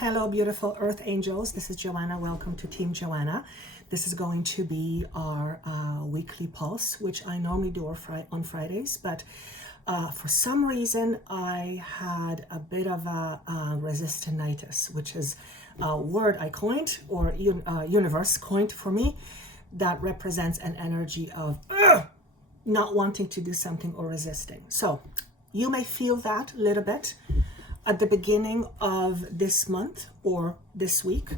Hello, beautiful Earth Angels. This is Joanna. Welcome to Team Joanna. This is going to be our weekly pulse, which I normally do on Fridays, but for some reason I had a bit of a resistinitis, which is a word I coined, or universe coined for me, that represents an energy of not wanting to do something or resisting. So you may feel that a little bit at the beginning of this month or this week.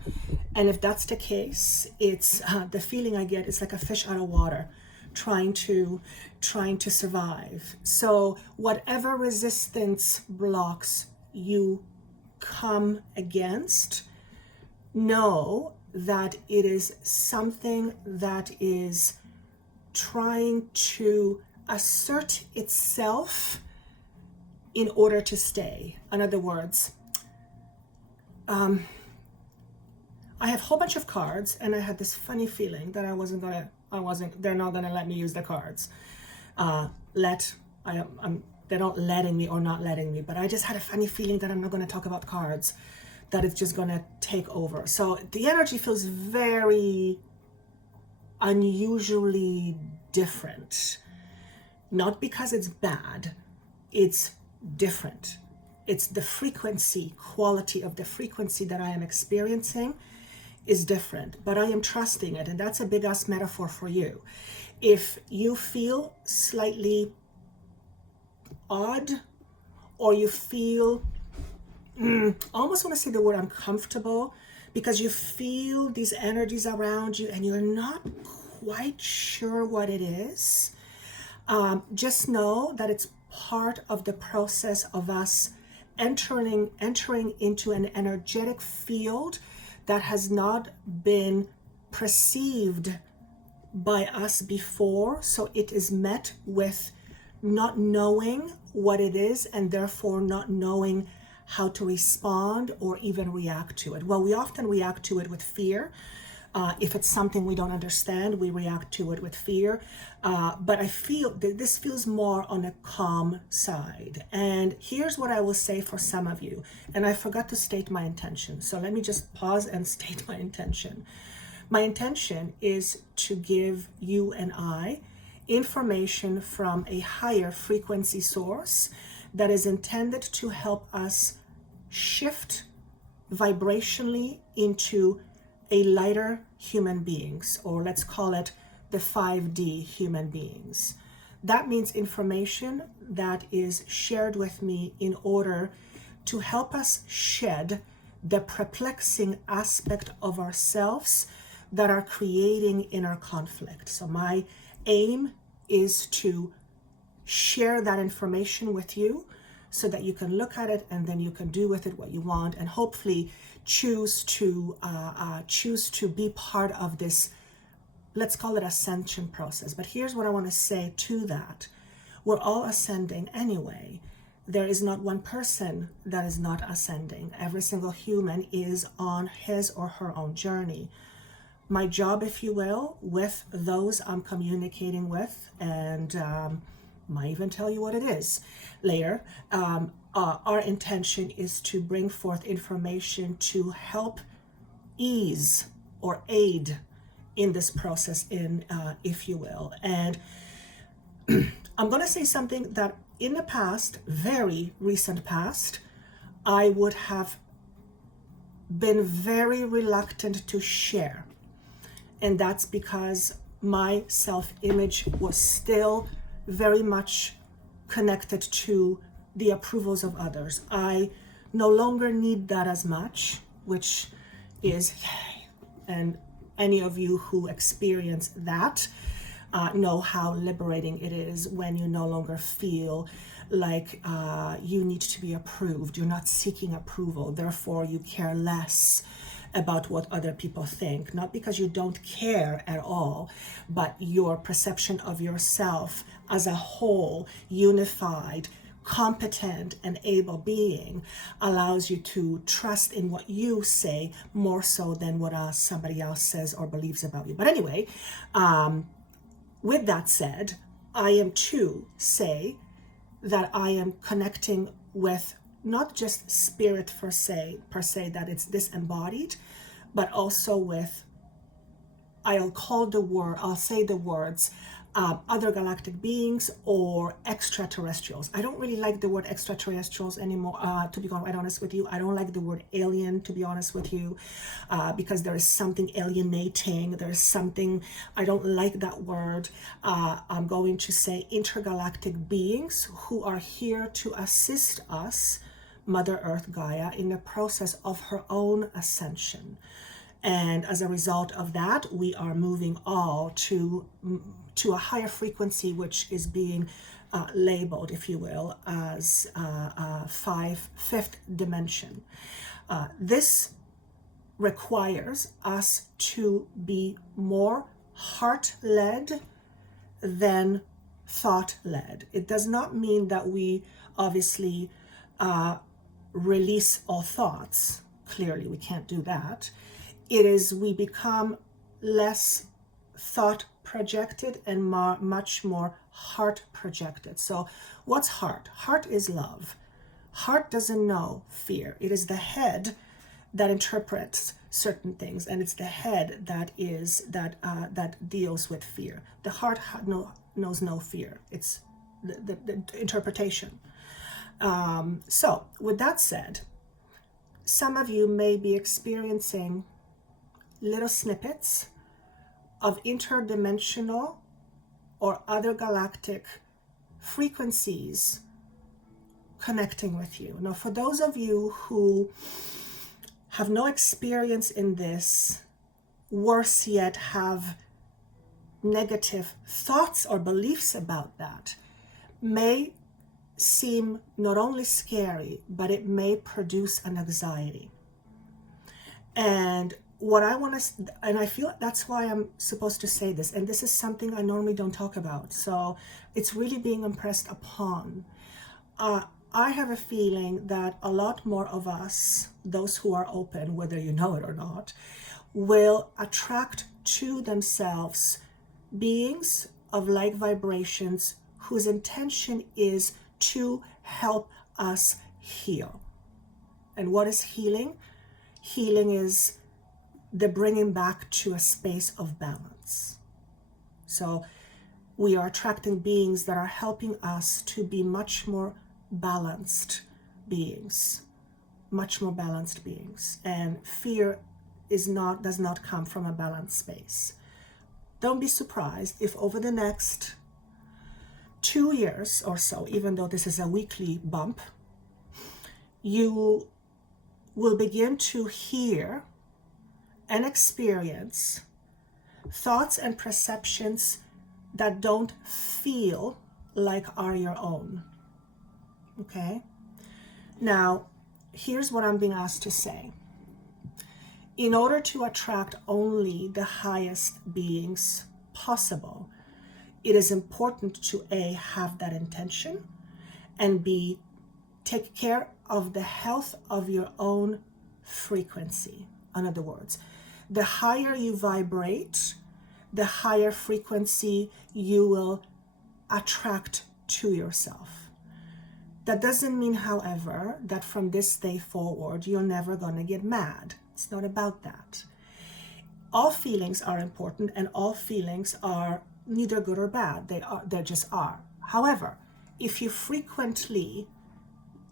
And if that's the case, it's the feeling I get is like a fish out of water, trying to survive. So whatever resistance blocks you come against, know that it is something that is trying to assert itself in order to stay. In other words, I have a whole bunch of cards, and I had this funny feeling that they're not gonna let me use the cards. They're not letting me or not letting me, but I just had a funny feeling that I'm not gonna talk about cards, that it's just gonna take over. So the energy feels very unusually different. Not because it's bad, it's different. It's the frequency, quality of the frequency that I am experiencing is different, but I am trusting it. And that's a big ass metaphor for you. If you feel slightly odd, or you feel, I almost want to say the word uncomfortable, because you feel these energies around you and you're not quite sure what it is, just know that it's part of the process of us entering into an energetic field that has not been perceived by us before. So it is met with not knowing what it is, and therefore not knowing how to respond or even react to it. Well, we often react to it with fear. If it's something we don't understand, we react to it with fear. But I feel that this feels more on a calm side. And here's what I will say for some of you. And I forgot to state my intention. So let me just pause and state my intention. My intention is to give you and I information from a higher frequency source that is intended to help us shift vibrationally into a lighter human beings, or let's call it the 5D human beings. That means information that is shared with me in order to help us shed the perplexing aspect of ourselves that are creating inner conflict. So my aim is to share that information with you so that you can look at it and then you can do with it what you want, and hopefully choose to be part of this, let's call it ascension process. But here's what I want to say to that. We're all ascending anyway. There is not one person that is not ascending. Every single human is on his or her own journey. My job, if you will, with those I'm communicating with, and might even tell you what it is later, our intention is to bring forth information to help ease or aid in this process, if you will. And I'm going to say something that in the past, very recent past, I would have been very reluctant to share. And that's because my self-image was still very much connected to the approvals of others. I no longer need that as much, which is, and any of you who experience that know how liberating it is when you no longer feel like you need to be approved. You're not seeking approval, therefore you care less about what other people think, not because you don't care at all, but your perception of yourself as a whole, unified, competent, and able being allows you to trust in what you say more so than what somebody else says or believes about you. But anyway, with that said, I am to say that I am connecting with not just spirit per se, that it's disembodied, but also with, I'll say the words, other galactic beings or extraterrestrials. I don't really like the word extraterrestrials anymore, to be quite honest with you. I don't like the word alien, to be honest with you, because there is something alienating. There's something, I don't like that word. I'm going to say intergalactic beings who are here to assist us, Mother Earth Gaia, in the process of her own ascension. And as a result of that, we are moving all to a higher frequency, which is being labeled, if you will, as fifth dimension. This requires us to be more heart-led than thought-led. It does not mean that we obviously release all thoughts. Clearly, we can't do that. It is we become less thought projected and much more heart projected. So what's heart? Heart is love. Heart doesn't know fear. It is the head that interprets certain things, and it's the head that deals with fear. The heart knows no fear. It's the interpretation. So with that said, some of you may be experiencing little snippets of interdimensional or other galactic frequencies connecting with you. Now, for those of you who have no experience in this, worse yet, have negative thoughts or beliefs about that, may seem not only scary, but it may produce an anxiety. And what I want to, and I feel that's why I'm supposed to say this, and this is something I normally don't talk about, so it's really being impressed upon. I have a feeling that a lot more of us, those who are open, whether you know it or not, will attract to themselves beings of like vibrations whose intention is to help us heal. And what is healing? Healing is the bringing back to a space of balance. So we are attracting beings that are helping us to be much more balanced beings, much more balanced beings. And fear does not come from a balanced space. Don't be surprised if over the next 2 years or so, even though this is a weekly bump, you will begin to hear and experience thoughts and perceptions that don't feel like are your own. Okay? Now, here's what I'm being asked to say. In order to attract only the highest beings possible, it is important to A, have that intention, and B, take care of the health of your own frequency. In other words, the higher you vibrate, the higher frequency you will attract to yourself. That doesn't mean, however, that from this day forward, you're never going to get mad. It's not about that. All feelings are important, and all feelings are neither good or bad. They just are. However, if you frequently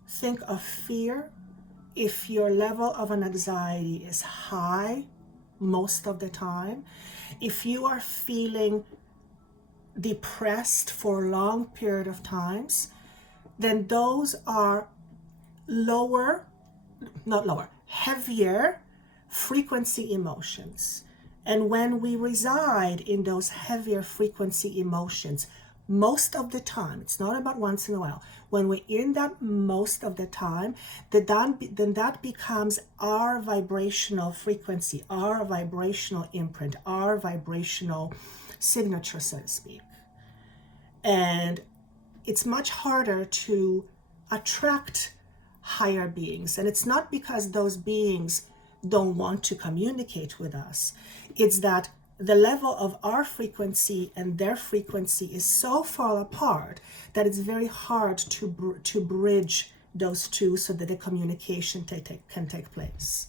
think of fear, if your level of an anxiety is high most of the time, if you are feeling depressed for a long period of times, then those are heavier frequency emotions. And when we reside in those heavier frequency emotions, most of the time, it's not about once in a while, when we're in that most of the time, then that becomes our vibrational frequency, our vibrational imprint, our vibrational signature, so to speak. And it's much harder to attract higher beings. And it's not because those beings don't want to communicate with us. It's that the level of our frequency and their frequency is so far apart that it's very hard to bridge those two so that the communication can take place.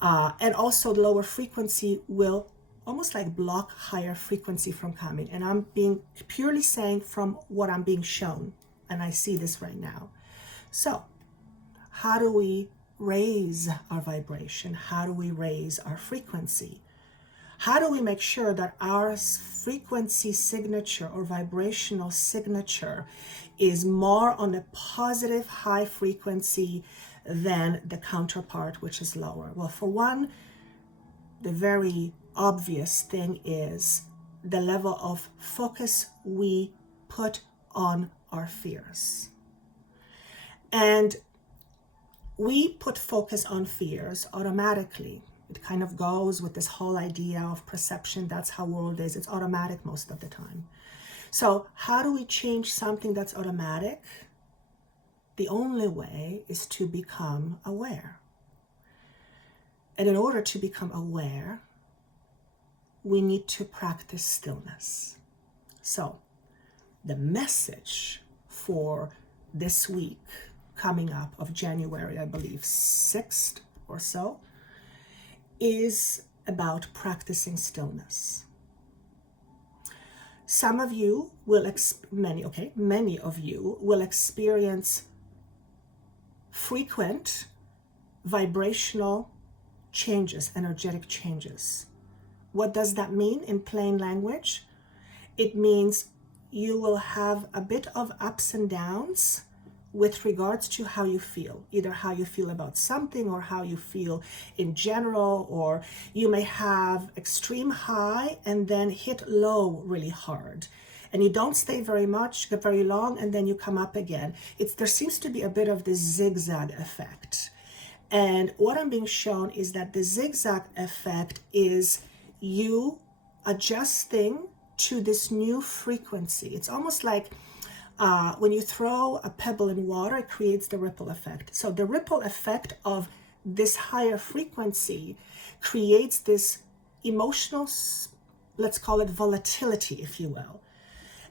And also lower frequency will almost like block higher frequency from coming. And I'm being purely saying from what I'm being shown. And I see this right now. So how do we raise our vibration? How do we raise our frequency? How do we make sure that our frequency signature or vibrational signature is more on a positive high frequency than the counterpart, which is lower? Well, for one, the very obvious thing is the level of focus we put on our fears. And we put focus on fears automatically. It kind of goes with this whole idea of perception. That's how world is. It's automatic most of the time. So how do we change something that's automatic? The only way is to become aware. And in order to become aware, we need to practice stillness. So the message for this week coming up of January, I believe 6th or so, is about practicing stillness. Some of you will, many of you will experience frequent vibrational changes, energetic changes. What does that mean in plain language? It means you will have a bit of ups and downs with regards to how you feel, either how you feel about something or how you feel in general, or you may have extreme high and then hit low really hard. And you don't stay very long, and then you come up again. There seems to be a bit of this zigzag effect. And what I'm being shown is that the zigzag effect is you adjusting to this new frequency. It's almost like when you throw a pebble in water, it creates the ripple effect. So the ripple effect of this higher frequency creates this emotional, let's call it volatility, if you will.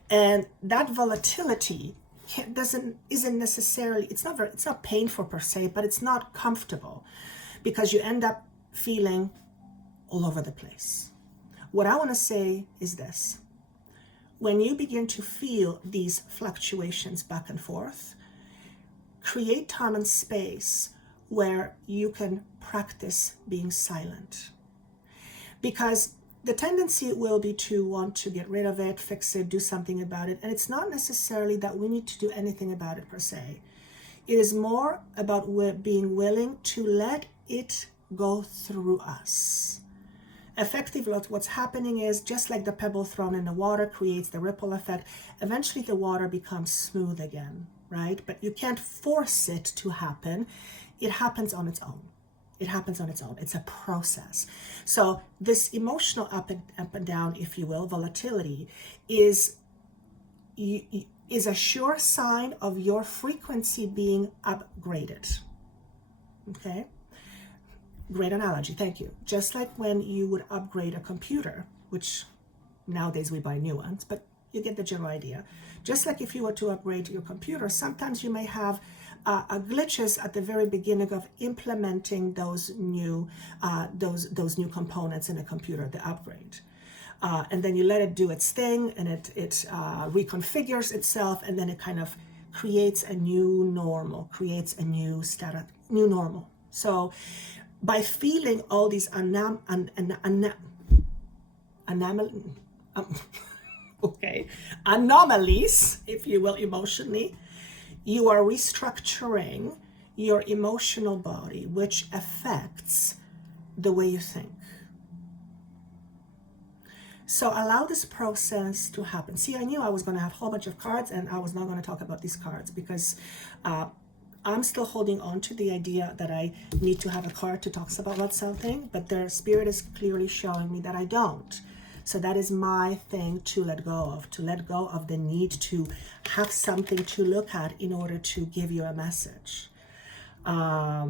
And that volatility isn't necessarily, it's not painful per se, but it's not comfortable because you end up feeling all over the place. What I want to say is this. When you begin to feel these fluctuations back and forth, create time and space where you can practice being silent. Because the tendency will be to want to get rid of it, fix it, do something about it. And it's not necessarily that we need to do anything about it per se. It is more about being willing to let it go through us. Effectively, what's happening is just like the pebble thrown in the water creates the ripple effect, eventually the water becomes smooth again, right? But you can't force it to happen. It happens on its own. It happens on its own. It's a process. So this emotional up and down, if you will, volatility is a sure sign of your frequency being upgraded. Okay? Great analogy, thank you. Just like when you would upgrade a computer, which nowadays we buy new ones, but you get the general idea. Just like if you were to upgrade your computer, sometimes you may have glitches at the very beginning of implementing those new components in a computer, the upgrade. And then you let it do its thing, and it reconfigures itself, and then it kind of creates a new normal, creates a new normal. So by feeling all these anomalies, if you will, emotionally, you are restructuring your emotional body, which affects the way you think. So allow this process to happen. See, I knew I was going to have a whole bunch of cards, and I was not going to talk about these cards because I'm still holding on to the idea that I need to have a card to talk about something, but the spirit is clearly showing me that I don't. So that is my thing to let go of the need to have something to look at in order to give you a message. I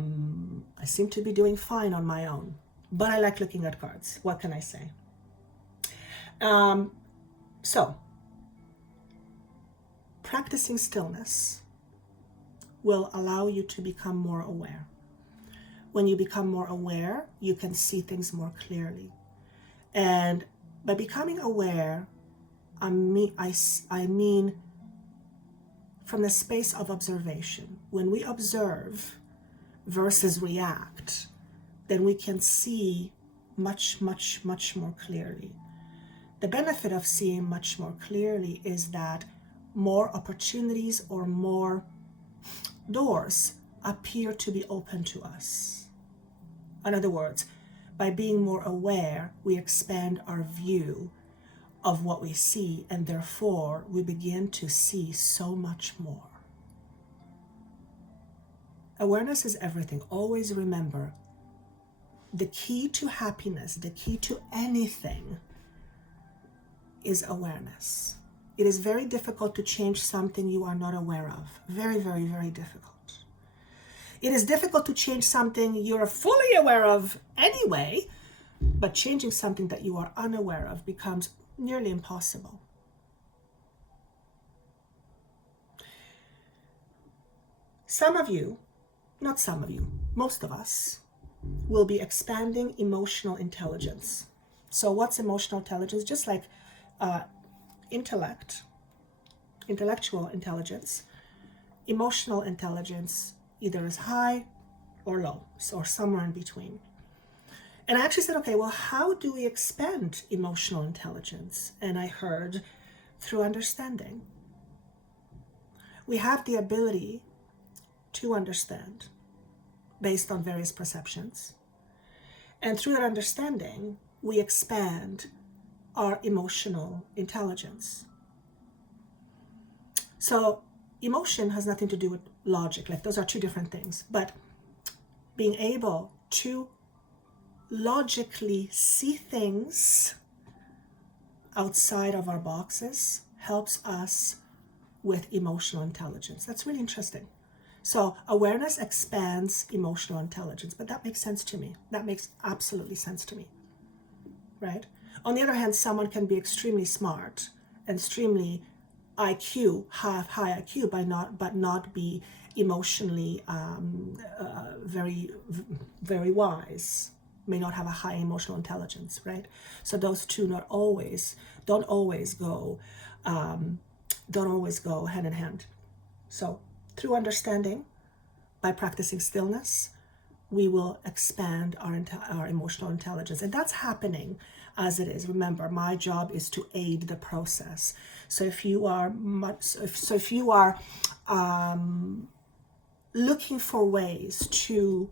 seem to be doing fine on my own, but I like looking at cards. What can I say? So, practicing stillness will allow you to become more aware. When you become more aware, you can see things more clearly. And by becoming aware, I mean from the space of observation. When we observe versus react, then we can see much, much, much more clearly. The benefit of seeing much more clearly is that more opportunities or more doors appear to be open to us. In other words, by being more aware, we expand our view of what we see, and therefore we begin to see so much more. Awareness is everything. Always remember, the key to happiness, the key to anything is awareness. It is very difficult to change something you are not aware of. Very, very, very difficult. It is difficult to change something you're fully aware of anyway, but changing something that you are unaware of becomes nearly impossible. Some of you, not some of you, most of us, will be expanding emotional intelligence. So what's emotional intelligence? Just like intellectual intelligence, emotional intelligence either is high or low, or somewhere in between. And I actually said, okay, well, how do we expand emotional intelligence? And I heard through understanding. We have the ability to understand based on various perceptions. And through that understanding, we expand our emotional intelligence. So emotion has nothing to do with logic. Like, those are two different things. But being able to logically see things outside of our boxes helps us with emotional intelligence. That's really interesting. So awareness expands emotional intelligence, but that makes sense to me. That makes absolutely sense to me, right? On the other hand, someone can be extremely smart, extremely IQ, have high IQ, but not be emotionally very, very wise. May not have a high emotional intelligence, right? So those two don't always go hand in hand. So through understanding, by practicing stillness, we will expand our emotional intelligence, and that's happening as it is. Remember, my job is to aid the process. So if you are looking for ways to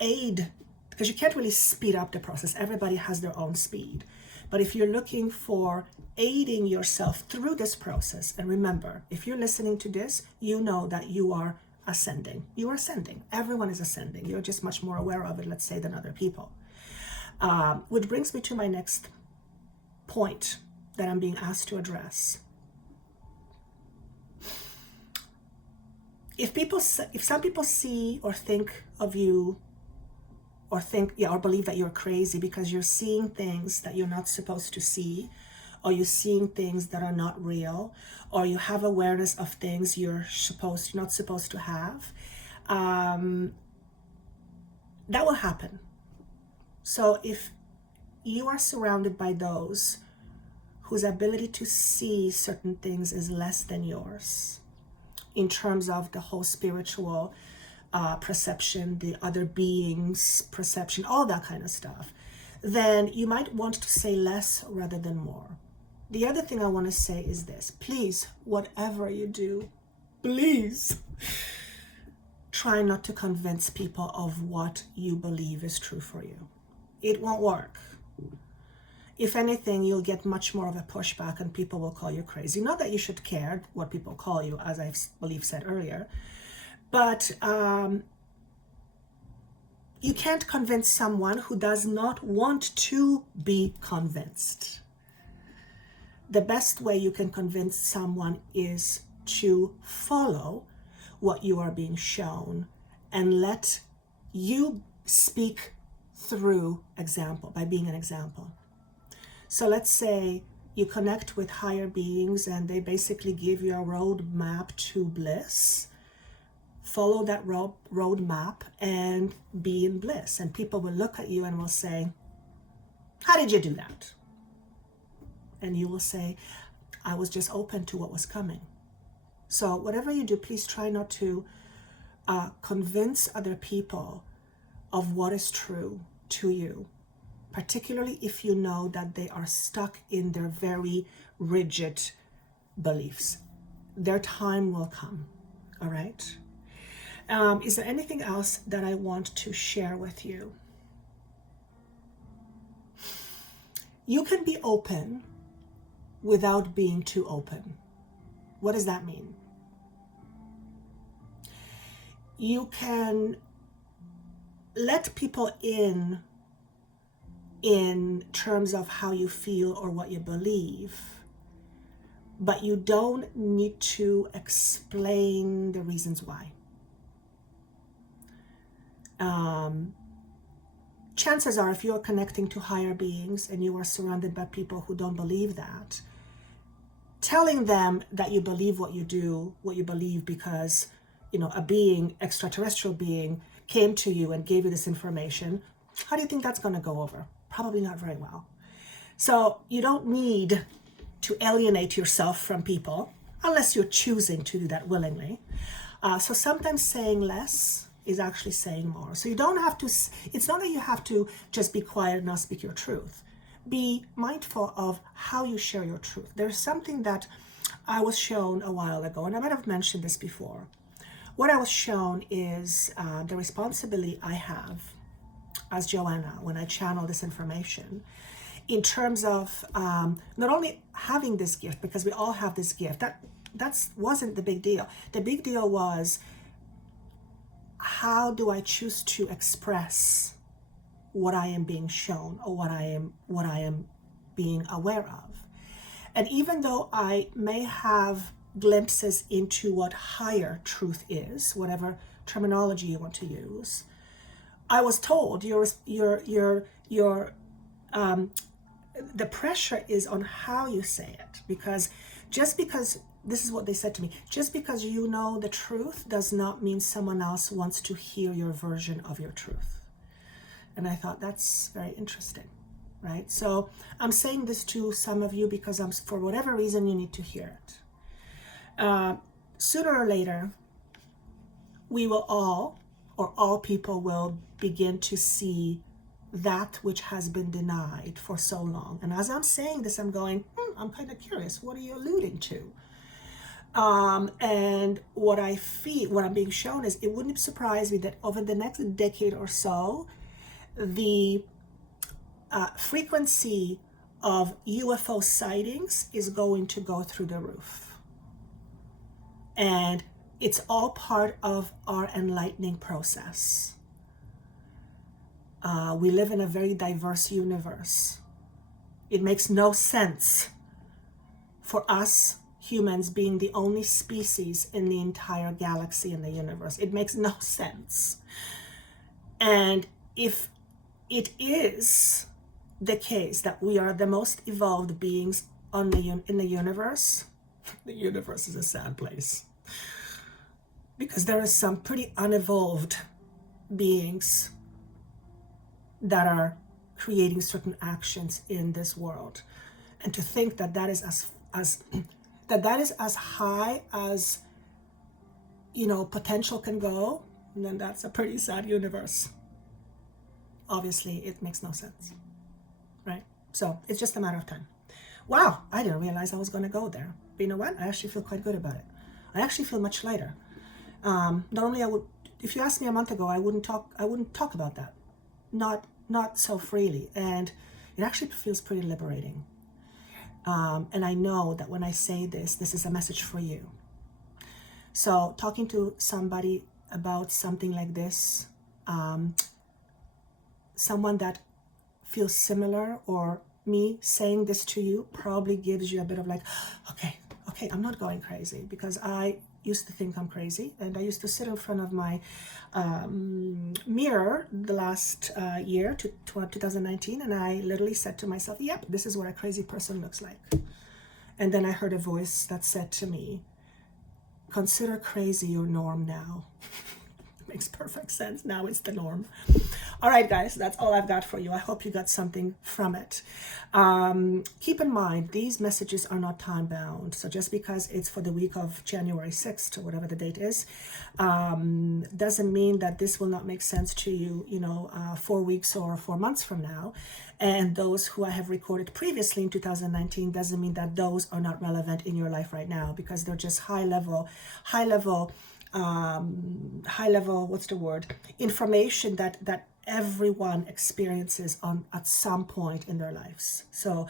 aid, because you can't really speed up the process. Everybody has their own speed. But if you're looking for aiding yourself through this process, and remember, if you're listening to this, you know that you are ascending. You are ascending. Everyone is ascending. You're just much more aware of it, let's say, than other people. Which brings me to my next point that I'm being asked to address. If some people see or think of you or believe that you're crazy because you're seeing things that you're not supposed to see, or you're seeing things that are not real, or you have awareness of things you're not supposed to have, that will happen. So if you are surrounded by those whose ability to see certain things is less than yours, in terms of the whole spiritual perception, the other beings' perception, all that kind of stuff, then you might want to say less rather than more. The other thing I want to say is this: please, whatever you do, please try not to convince people of what you believe is true for you. It won't work. If anything, you'll get much more of a pushback and people will call you crazy. Not that you should care what people call you, as I believe said earlier, but you can't convince someone who does not want to be convinced. The best way you can convince someone is to follow what you are being shown and let you speak through example, by being an example. So let's say you connect with higher beings and they basically give you a roadmap to bliss. follow that road map and be in bliss. And people will look at you and will say, how did you do that? And you will say, I was just open to what was coming. So whatever you do, please try not to convince other people of what is true to you, particularly if you know that they are stuck in their very rigid beliefs. Their time will come, all right? Is there anything else that I want to share with you? You can be open without being too open. What does that mean? You can let people in terms of how you feel or what you believe, but you don't need to explain the reasons why. Chances are, if you're connecting to higher beings and you are surrounded by people who don't believe that, telling them that you believe what you do, what you believe because, a being, extraterrestrial being, came to you and gave you this information, how do you think that's going to go over? Probably not very well. So you don't need to alienate yourself from people unless you're choosing to do that willingly. So sometimes saying less is actually saying more. So you don't have to, it's not that you have to just be quiet and not speak your truth. Be mindful of how you share your truth. There's something that I was shown a while ago, and I might have mentioned this before. What I was shown is the responsibility I have as Joanna when I channel this information in terms of not only having this gift, because we all have this gift. That wasn't the big deal. The big deal was, how do I choose to express what I am being shown or what I am being aware of? And even though I may have glimpses into what higher truth is, whatever terminology you want to use, I was told the pressure is on how you say it, because just because, this is what they said to me, just because you know the truth does not mean someone else wants to hear your version of your truth. And I thought, that's very interesting, right? So I'm saying this to some of you because for whatever reason, you need to hear it. Sooner or later, we will all people will begin to see that which has been denied for so long. And as I'm saying this, I'm going, I'm kind of curious. What are you alluding to? And what I'm being shown is, it wouldn't surprise me that over the next decade or so, the frequency of UFO sightings is going to go through the roof. And it's all part of our enlightening process. We live in a very diverse universe. It makes no sense for us humans being the only species in the entire galaxy and the universe. It makes no sense. And if it is the case that we are the most evolved beings in the universe, the universe is a sad place. Because there are some pretty unevolved beings that are creating certain actions in this world. And to think that that is as high as, potential can go, then that's a pretty sad universe. Obviously, it makes no sense, right? So it's just a matter of time. Wow, I didn't realize I was going to go there. But you know what? I actually feel quite good about it. I actually feel much lighter. Normally, if you asked me a month ago, I wouldn't talk about that. Not so freely. And it actually feels pretty liberating. And I know that when I say this is a message for you. So talking to somebody about something like this, someone that feels similar, or me saying this to you, probably gives you a bit of like, okay, I'm not going crazy, because I used to think I'm crazy, and I used to sit in front of my mirror the last year, 2019, and I literally said to myself, yep, this is what a crazy person looks like. And then I heard a voice that said to me, consider crazy your norm now. Makes perfect sense. Now it's the norm. All right, guys, that's all I've got for you. I hope you got something from it. Keep in mind, these messages are not time bound. So just because it's for the week of January 6th or whatever the date is, doesn't mean that this will not make sense to you, 4 weeks or 4 months from now. And those who I have recorded previously in 2019 doesn't mean that those are not relevant in your life right now, because they're just high level, what's the word, information that everyone experiences at some point in their lives. So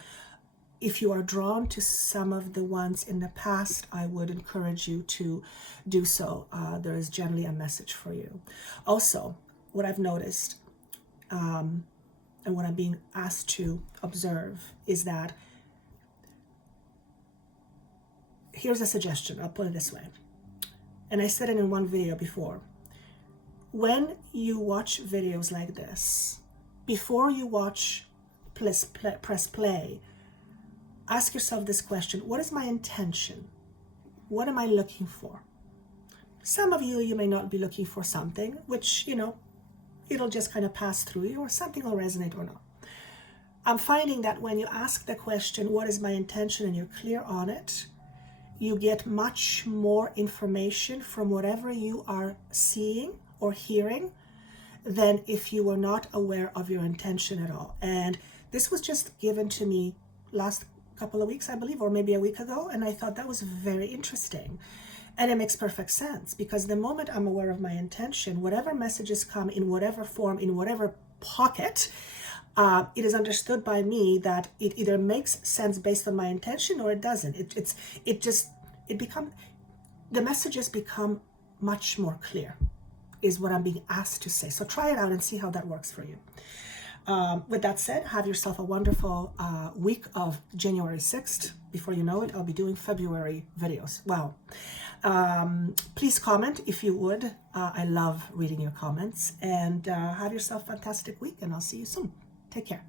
if you are drawn to some of the ones in the past, I would encourage you to do so. There is generally a message for you. Also, what I've noticed and what I'm being asked to observe is that, here's a suggestion, I'll put it this way. And I said it in one video before. When you watch videos like this, before you watch, press play, ask yourself this question: what is my intention? What am I looking for? Some of you may not be looking for something, which, it'll just kind of pass through you, or something will resonate or not. I'm finding that when you ask the question, what is my intention, and you're clear on it, you get much more information from whatever you are seeing or hearing than if you were not aware of your intention at all. And this was just given to me last couple of weeks, I believe, or maybe a week ago, and I thought that was very interesting. And it makes perfect sense, because the moment I'm aware of my intention, whatever messages come in whatever form, in whatever pocket, it is understood by me that it either makes sense based on my intention or it doesn't. The messages become much more clear, is what I'm being asked to say. So try it out and see how that works for you. With that said, have yourself a wonderful week of January 6th. Before you know it, I'll be doing February videos. Wow. Please comment if you would. I love reading your comments. And have yourself a fantastic week, and I'll see you soon. Take care.